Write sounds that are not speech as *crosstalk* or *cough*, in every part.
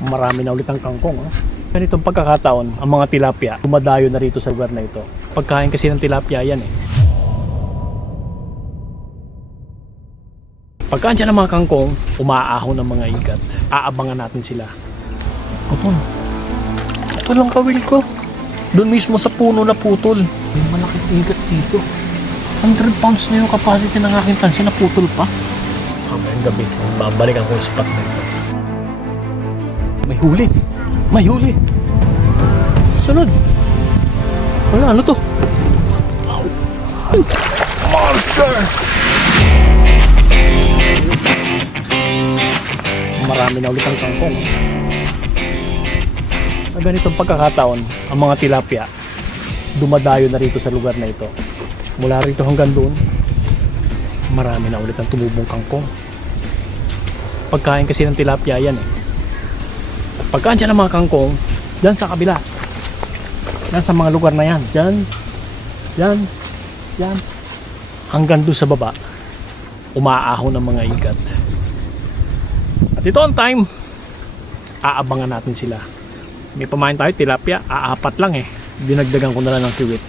Marami na ulit ang kangkong. Oh. Ganitong pagkakataon, ang mga tilapia, dumadayo na rito sa lugar na ito. Pagkain kasi ng tilapia yan eh. Pagkaan siya ng mga kangkong, umaahon ng mga ikat. Aabangan natin sila. Putol. Putol ang kawil ko. Doon mismo sa puno na putol. May malaking ikat dito. 100 pounds na yung capacity ng aking tansi na putol pa. Mamayang gabi, babalikan ko yung spot na ito. May huli. May huli. Sunod. Wala, ano to? Monster! Marami na ulit ang kangkong. Sa ganitong pagkakataon, ang mga tilapia dumadayo na rito sa lugar na ito. Mula rito hanggang doon, marami na ulit ang tumubong kangkong. Pagkain kasi ng tilapia yan eh. Pagkaan siya ng mga kangkong, dyan sa kabila. Yan sa mga lugar na yan. Dyan, yan, yan. Hanggang doon sa baba, umaahon ng mga ikat. At ito ang time, aabangan natin sila. May pamain tayo, tilapia, aapat lang eh. Dinagdagan ko na lang ng kiwit.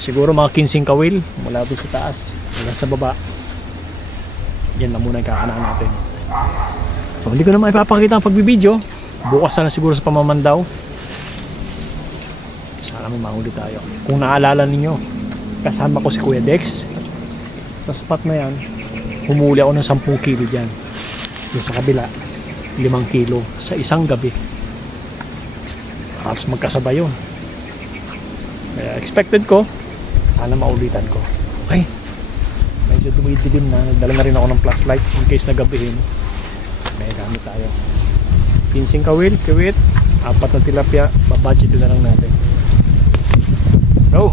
Siguro mga 15 kawil mula doon sa taas hanggang sa baba. Yan na muna yung kakanahan natin. So, hindi ko na maipapakita ang pagbibideo. Bukas na siguro sa pamamandaw. Sana may mahuli tayo. Kung naalala ninyo, kasama ko si Kuya Dex. Sa spot na yan, humuli ako ng 10 kilo dyan. Doon sa kabila, 5 kilo sa isang gabi. Halos magkasabay yun. Kaya expected ko, sana maulitan ko. Okay. Medyo dumidilim na. Nagdala na rin ako ng flashlight in case na gabihin. May gamit tayo. Pinsing kawil, kiwit, apat na tilapia, babudget na lang natin. Go!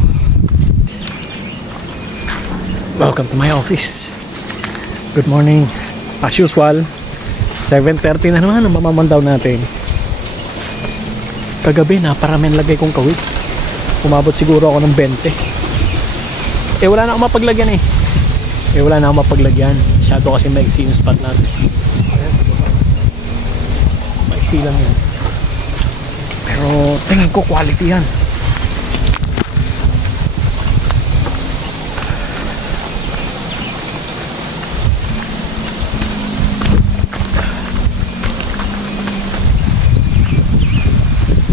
Welcome to my office. Good morning. As usual, 7.30 na naman ang mamamandaw natin. Kagabi, naparami ang lagay kong kawit. Umabot siguro ako ng 20. Eh, wala na akong mapaglagyan eh. Eh, wala na akong mapaglagyan. Masyado kasi maiksi yung spot natin. Maiksi lang yan. Pero, tingin ko quality yan.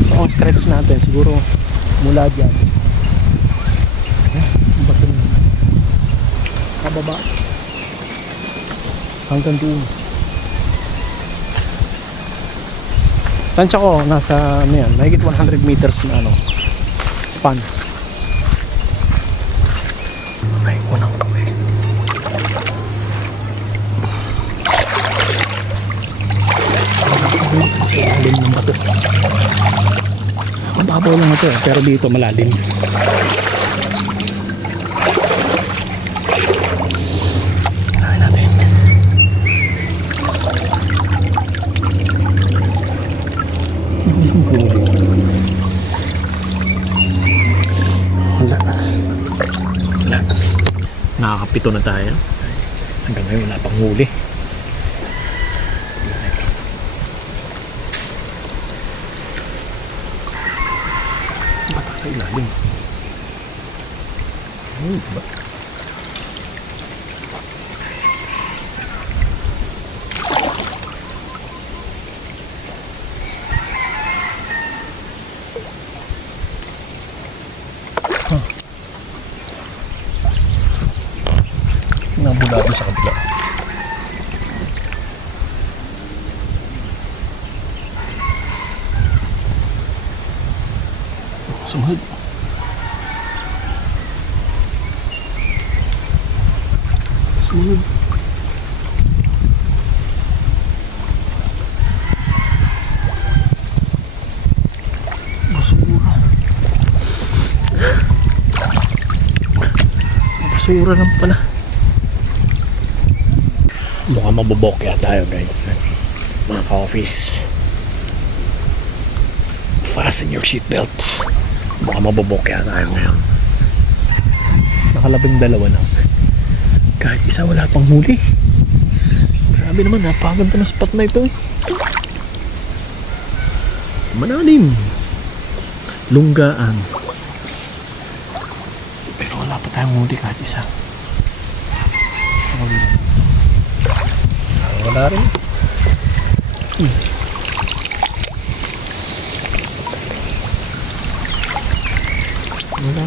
So ang stretch natin siguro mula dyan. Eh, bato. Kababa. Hanggang doon. Tansya ko nasa ano yan, mahigit 100 meters na ano span. Ay, unang kawin. Sa ilalim ng bato. Mababaw lang ito eh, pero dito malalim. Nakakapito na tayo. Hanggang ngayon wala pang huli. Nabulado sa kabila. Sumunod. Sumunod. Basura. Basura lang pala. Mukhang mabobokya tayo guys. Mga ka-office. Fasten your seatbelts. Baka mabobokya tayo ngayon. Nakalabing dalawa na. Kahit isa wala pang huli. Grabe naman, napaganda ng spot na ito eh. Manalim. Lunggaan. Pero wala pa tayong huli kahit isa. Wala. Wala rin. Hmm. Wala.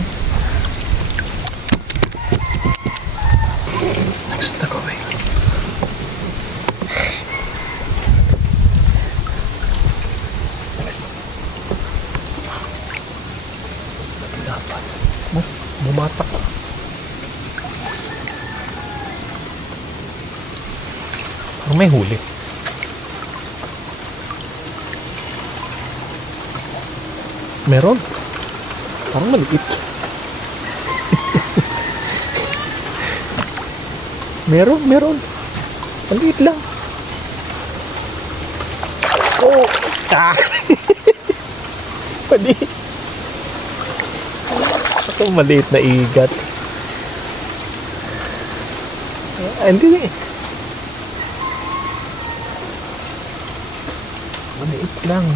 Next na. Oh, bumatak Parang may huli. Meron. Parang maliit. meron, meron. Maliit lang. Oh! Ah! maliit. Ito maliit na igat. Ah, hindi Maliit lang.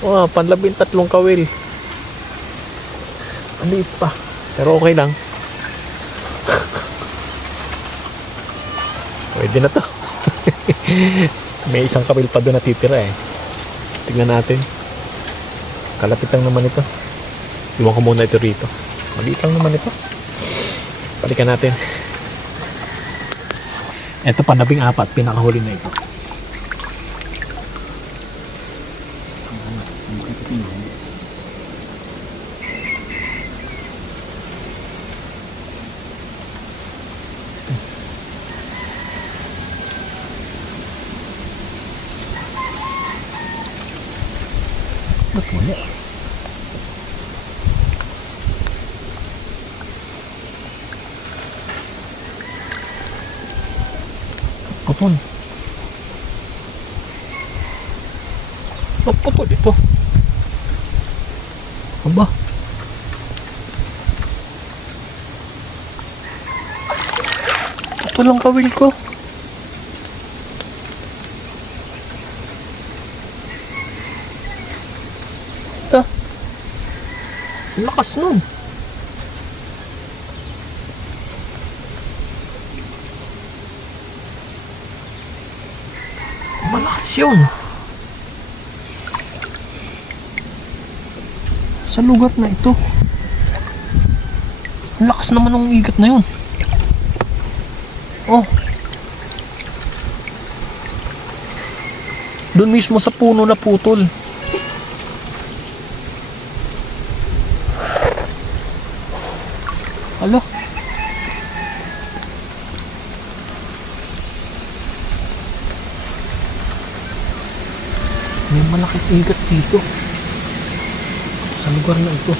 Oh, panlabing tatlong kawil. Maliit pa. Pero okay lang. *laughs* Pwede na to. *laughs* May isang kawil pa doon natitira eh. Tignan natin. Kalapit lang naman ito. Iwan ko muna ito rito. Maliit lang naman ito. Balikan natin. Ito pa, nabing apat. Pinakahuli na ito. Ba't wala? Putol. Ba't putol ito? Aba. Putol ang kawil ko. Lakas nun. Malakas yun. Sa lugar na ito. Lakas naman ng igat na yun. Oh. Doon mismo sa puno na putol. Alo. May malaking igat dito. Sa lugar na ito.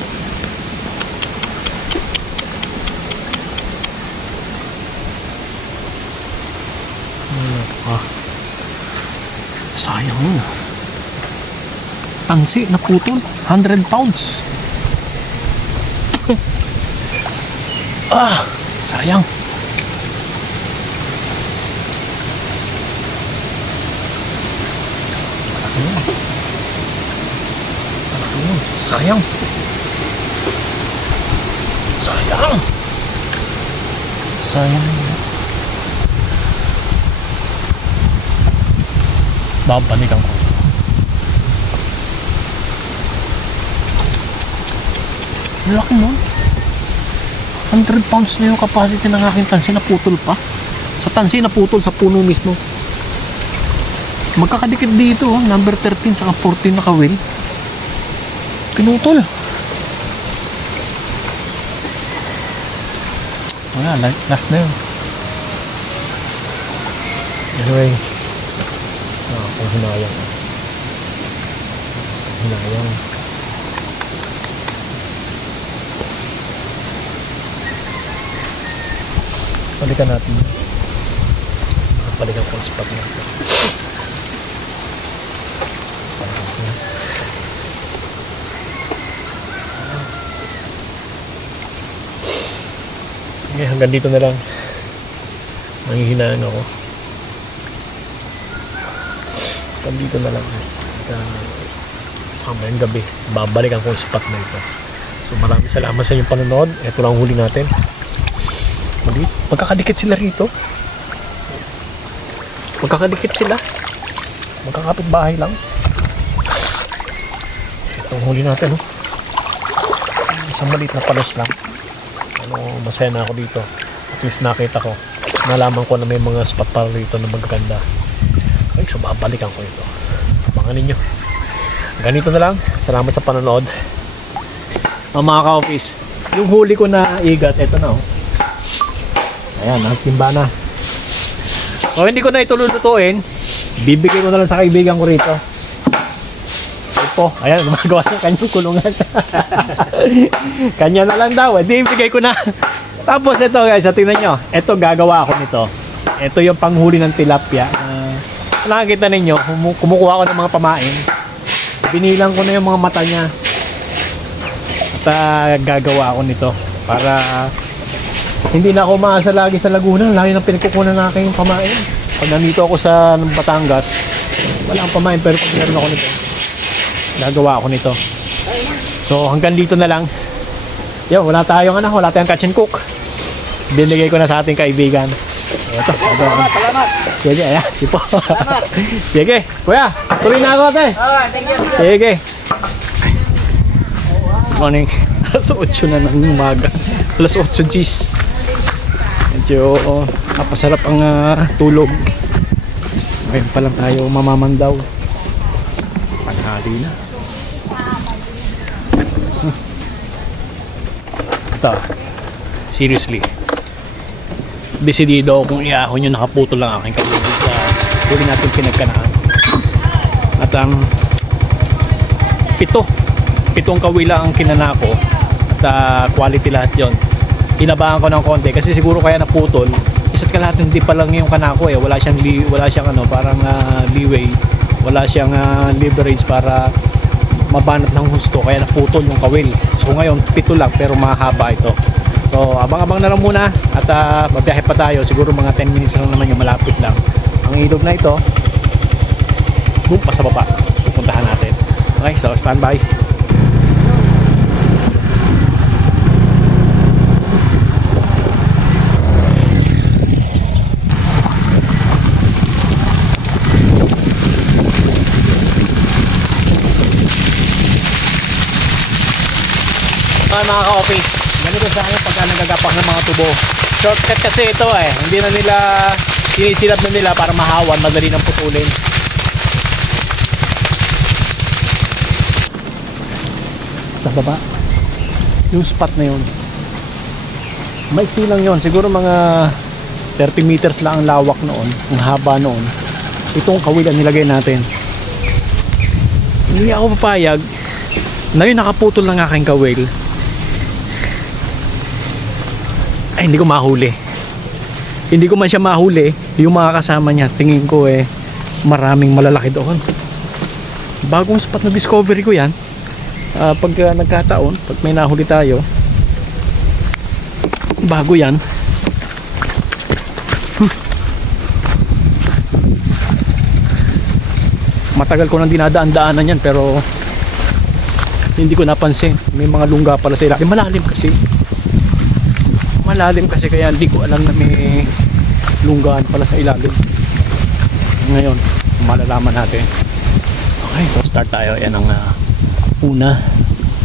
Ano pa? Sayang mo. Tansi na putol. 100 pounds. *laughs* ah, sayang. Malaki yun. Malaki yun. Sayang. Sayang. Sayang. Babalikan ko. Laki nun. 100 pounds na yung capacity ng aking tansi na putol pa. Sa tansi na putol sa puno mismo. Magkakadikit dito, oh, number 13 saka 14 na kawil. Pinutol. Wala, la- last na yun. Anyway, ah, kung hinayang. Hinayang. Balikan natin. Balikan ko ang spot natin. *laughs* Okay, hanggang dito na lang. Manghihinaan ako. Hanggang dito na lang guys. mamayang gabi, babalikan ko yung spot na ito. So maraming salamat sa inyong panonood. Ito lang ang huli natin. Mali, magkakadikit sila rito. Magkakadikit sila. Magkakapit bahay lang. Ito ang huli natin. Oh. Isang maliit na palos lang. Masaya na ako dito. At least nakita ko. Nalaman ko na may mga spot para rito na magaganda. Ay, so babalikan ko ito. Abangan ninyo. Ganito na lang. Salamat sa panonood. Ang mga ka-office, yung huli ko na igat, ito na oh. Ayan, nagtimba na. O hindi ko na ito lulutuin, bibigay ko na lang sa kaibigan ko rito. Ito, ayan, gumagawa ng kanyang kulungan. *laughs* Kanya na lang daw, hindi ibigay ko na. Tapos ito guys, tingnan nyo, ito gagawa ako nito. Ito yung panghuli ng tilapia. Uh, nakakita ninyo, kumu- kumukuha ko ng mga pamain. Binilang ko na yung mga mata niya. At ah, gagawa ako nito para hindi na ako maasa lagi sa Laguna. Lagi nang pinagkukunan na aking pamain. Pag nandito ako sa Batangas, wala akong pamain pero pag meron ako nito, gagawa ako nito. So hanggang dito na lang. Yo, wala tayong ano, wala tayong catch and cook. Binigay ko na sa ating kaibigan. Ito, Salamat, salamat. Sige, ayan, sipo. Sige, kuya, tuloy na ako, ate. Ah. Sige. Morning. *laughs* Alas 8 na ng umaga. Alas 8 G's. Medyo napasarap ang ah, tulog. Ngayon pa lang tayo mamamandaw. Panghali na. Ito. Seriously. Desidido ako kung iahon yung nakaputol lang aking kalubog sa huli natin pinagkanaan. At ang pito pitong kawila ang kinanako at ah, quality lahat yon inabahan ko ng konti kasi siguro kaya naputol isa't kalahati hindi pa lang yung kanako eh wala siyang li, wala siyang ano parang ah, leeway wala siyang ah, leverage para mabanat ng husto kaya naputol yung kawil. So ngayon pito lang pero mahaba ito. So abang-abang na lang muna at uh, mabiyahe pa tayo. Siguro mga 10 minutes lang naman yung malapit lang. Ang ilog na ito boom pa sa baba pupuntahan natin. Okay so standby mga ka-office, ganito sa akin pagka nagagapak ng mga tubo. Shortcut kasi ito eh. Hindi na nila, sinisilap na nila para mahawan, madali nang putulin. Sa baba, yung spot na yun. Maiksi lang yun. Siguro mga 30 meters lang ang lawak noon, ang haba noon. Itong kawilan nilagay natin. Hindi ako papayag na yun nakaputol ng aking kawil ay hindi ko mahuli. Hindi ko man siya mahuli. Yung mga kasama niya tingin ko eh maraming malalaki doon. Bagong spot na discovery ko yan. Ah, pag ah, nagkataon pag may nahuli tayo bago yan. Hmm. matagal ko nang dinadaan-daanan yan pero hindi ko napansin. May mga lungga pala sa ilalim malalim kasi malalim kasi kaya hindi ko alam na may lunggaan pala sa ilalim. Ngayon malalaman natin. Okay so start tayo. Yan ang uh, una.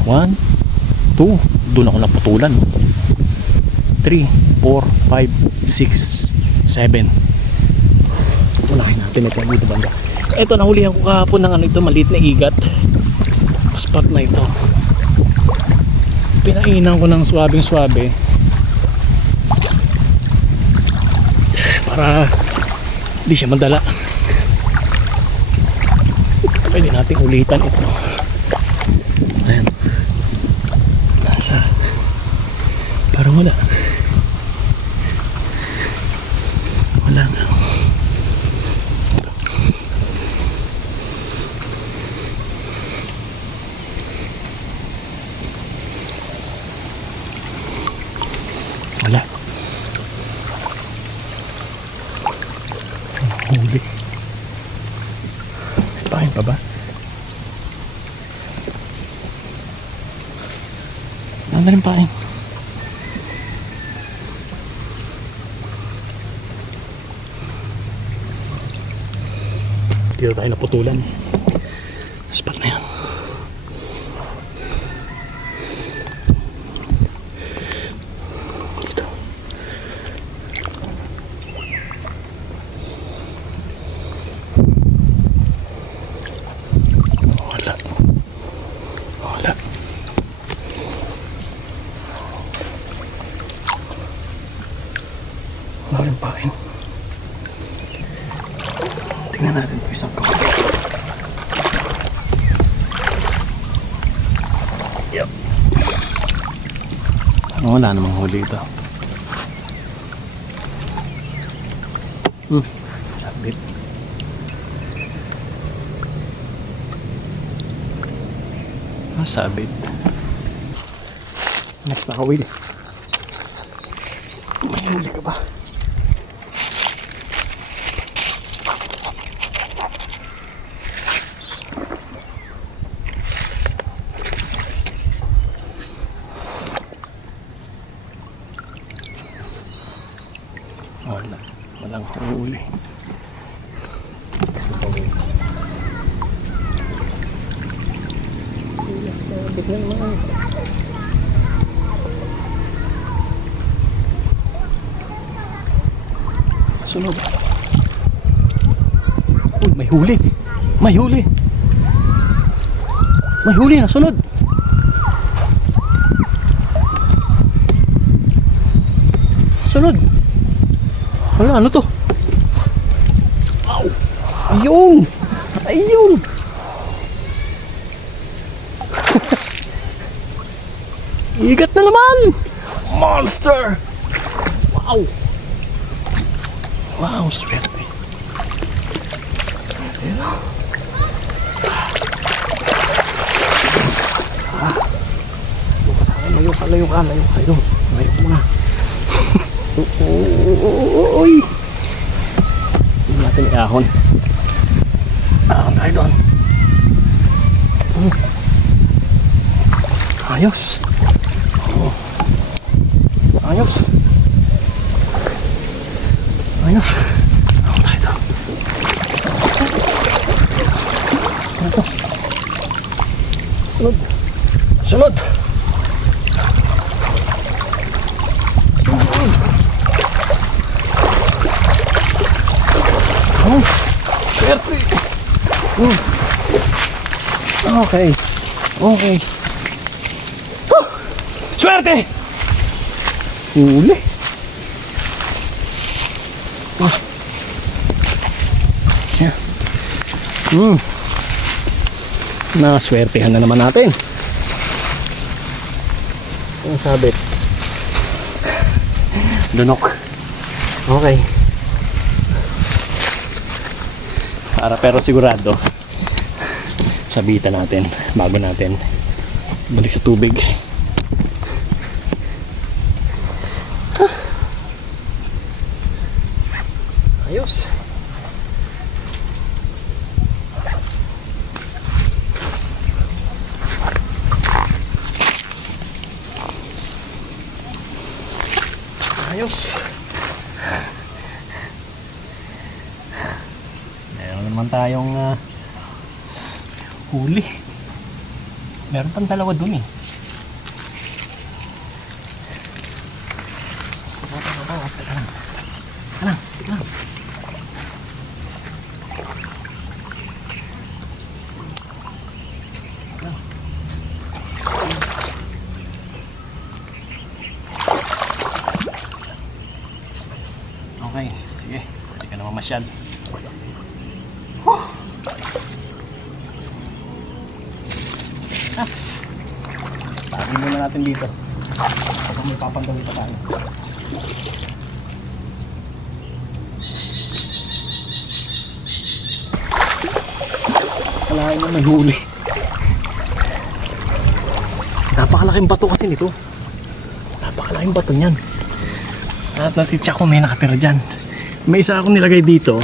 1 2 doon ako naputulan. 3 4 5 6 7 unahin natin ito dito banda. Ito nahulihan ko kahapon ng ano ito maliit na igat. Spot na ito. Pinainan ko ng swabing swabe para hindi siya madala. Pwede natin ulitan ito. Ayan. Nasa. Parang wala. Wala nga wala Meron pa ba? Pa rin? Dito tayo naputulan. Wala rin pain. Tingnan natin ito isang ko. Yep. Ano, wala namang huli ito. Hmm. Sabit. Ah, sabit. Next na kawil. May huli ka ba? Wala. Walang huli. Gusto ko rin. Sabit na naman. Sunod. Uy, may huli. May huli. May huli na. Sunod. Wala, ano to? Wow. Ayun. Ayun. Igat na naman. Monster. Wow. Wow, swerte. Ah. Layo ka, layo ka, layo ka, layo ka mga. Uy! Hindi natin iahon. Ahon tayo doon. Hmm. Ayos. Oh. Ayos. Ayos. Ahon tayo doon. Ano to? Sunod. Sunod. Oh, swerte. Oh. Okay. Okay. Huh. Swerte! Huli. Oh. Yeah. Hmm. Naswertehan na naman natin. Ang sabit. Lunok. Okay. Para pero sigurado sabitan natin bago natin balik sa tubig. Huh. Ayos. Ayos. Meron naman tayong ah, huli. Meron pang dalawa dun eh. Teka lang, teka lang, teka lang. Teka lang, teka lang. Teka lang. Okay, sige. Hindi ka naman masyad. Yes. Tabi muna natin dito. Kapag may papandali pa tayo. Kalahin mo may huli. Napakalaking bato kasi nito. Napakalaking bato niyan. At natitsa ko may nakatira dyan. May isa akong nilagay dito.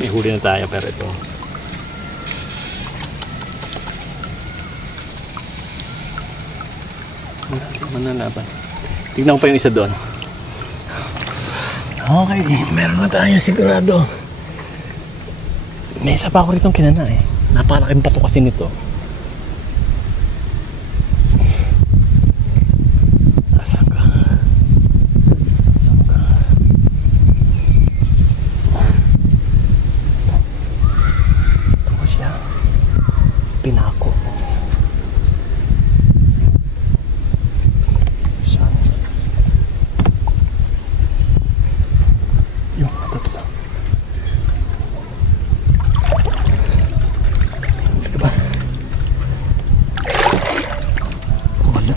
May huli na tayo pero ito. Mananapan. Tignan ko pa yung isa doon. Okay, meron na tayo sigurado. May isa pa ako rito kinana eh. Napakalaking bato kasi nito. Asan ka? Asan ka? Ito ko siya. Pinako. Saan? Yung, ito, ito, ito. Ito ba? Wala.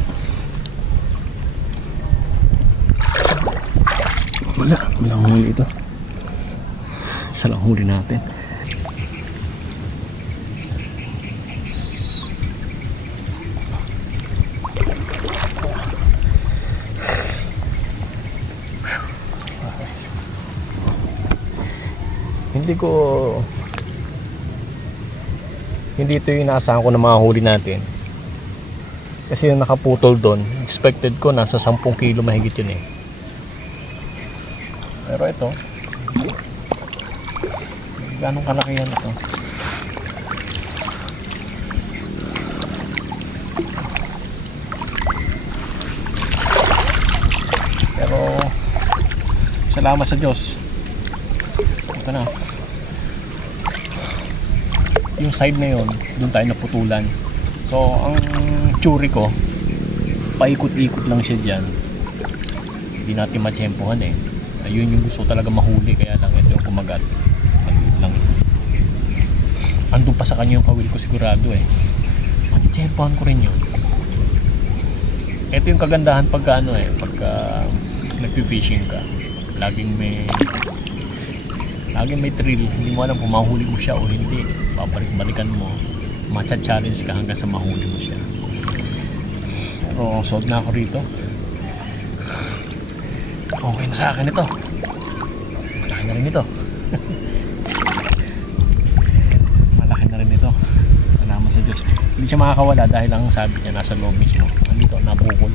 Wala. Wala akong huli ito. Isa lang huli natin. Hindi ko hindi ito yung inaasahan ko na mga huli natin. Kasi yung nakaputol doon, expected ko nasa 10 kilo mahigit yun eh. Ito, ganong kalaki yan ito. Pero, salamat sa Diyos. Ito na. Yung side na yon, doon tayo naputulan. So, ang tsuri ko, paikot-ikot lang siya dyan. Hindi natin matsempohan eh. Ayun yung gusto talaga mahuli, kaya lang ito yung kumagat. Maliit lang ito. Andun pa sa kanya yung kawil ko sigurado eh. Matsempohan ko rin yun. Ito yung kagandahan pagka ano eh, pagka nagpi-fishing ka. Laging may laging may thrill. Hindi mo alam kung mahuli mo siya o hindi. Babalik-balikan mo. Matcha-challenge ka hanggang sa mahuli mo siya. Pero sold na ako rito. Okay na sa akin ito. Malaki na rin ito. *laughs* Malaki na rin ito. Salamat sa Diyos. Hindi siya makakawala dahil ang sabi niya nasa loob mismo. Nandito, nabukol.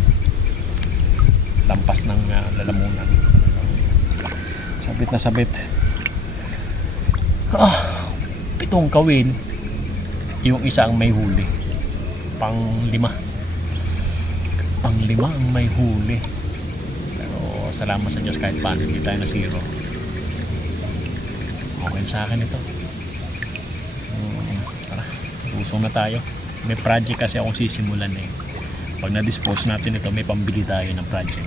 Lampas ng uh, lalamunan. Sabit na sabit. Ah, pitong kawin. Yung isa ang may huli. Pang lima. Pang lima ang may huli. Salamat sa Diyos kahit paano hindi tayo na zero. Okay sa akin ito. Um, tara, lusong na tayo. May project kasi akong sisimulan eh. Pag na-dispose natin ito, may pambili tayo ng project.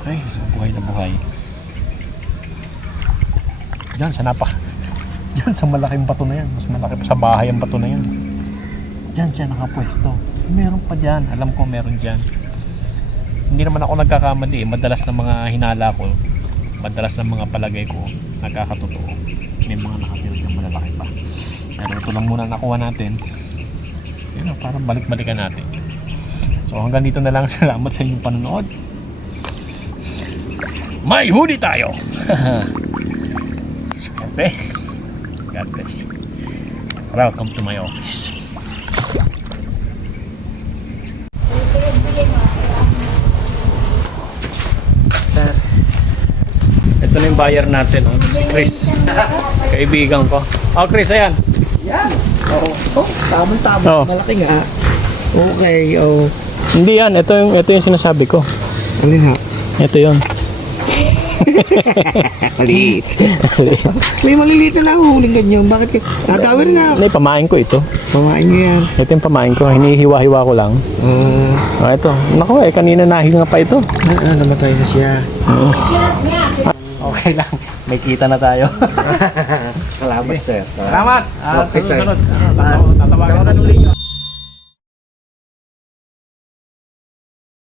Okay, so buhay na buhay. Diyan, sa napa. *laughs* Diyan, sa malaking bato na yan. Mas malaki pa sa bahay ang bato na yan. Diyan siya nakapwesto. Meron pa dyan. Alam ko meron dyan. Hindi naman ako nagkakamali eh. Madalas ng mga hinala ko, madalas ng mga palagay ko, nagkakatotoo. May mga nakatira dyan malalaki pa. Pero ito lang muna nakuha natin. Yun na, parang balik-balikan natin. So hanggang dito na lang. *laughs* Salamat sa inyong panonood. May huli tayo! *laughs* Swerte. God bless. Welcome to my office. Sir, ito na yung buyer natin, oh. si Chris. Kaibigan ko. Oh, Chris, ayan. Yan. Oo. Oh, tama-tama. Oo. Malaki nga. Okay, oh. Hindi yan, ito yung, ito yung sinasabi ko. Alin ha? Ito yun. *laughs* Maliit. May maliliit na nahuhuling ganyan. Bakit? Natawin na. Hindi, pamain ko ito. Pamain nyo yan. Ito yung pamain ko. Hinihiwa-hiwa ko lang. Oo. Oh, ito. Naku eh, kanina nahinga pa ito. Ah, ah, namatay na siya. Okay lang. May kita na tayo. *laughs* Salamat, sir. Salamat. At Okay, sir. susunod. Tatawagan Tawagan ulit nyo.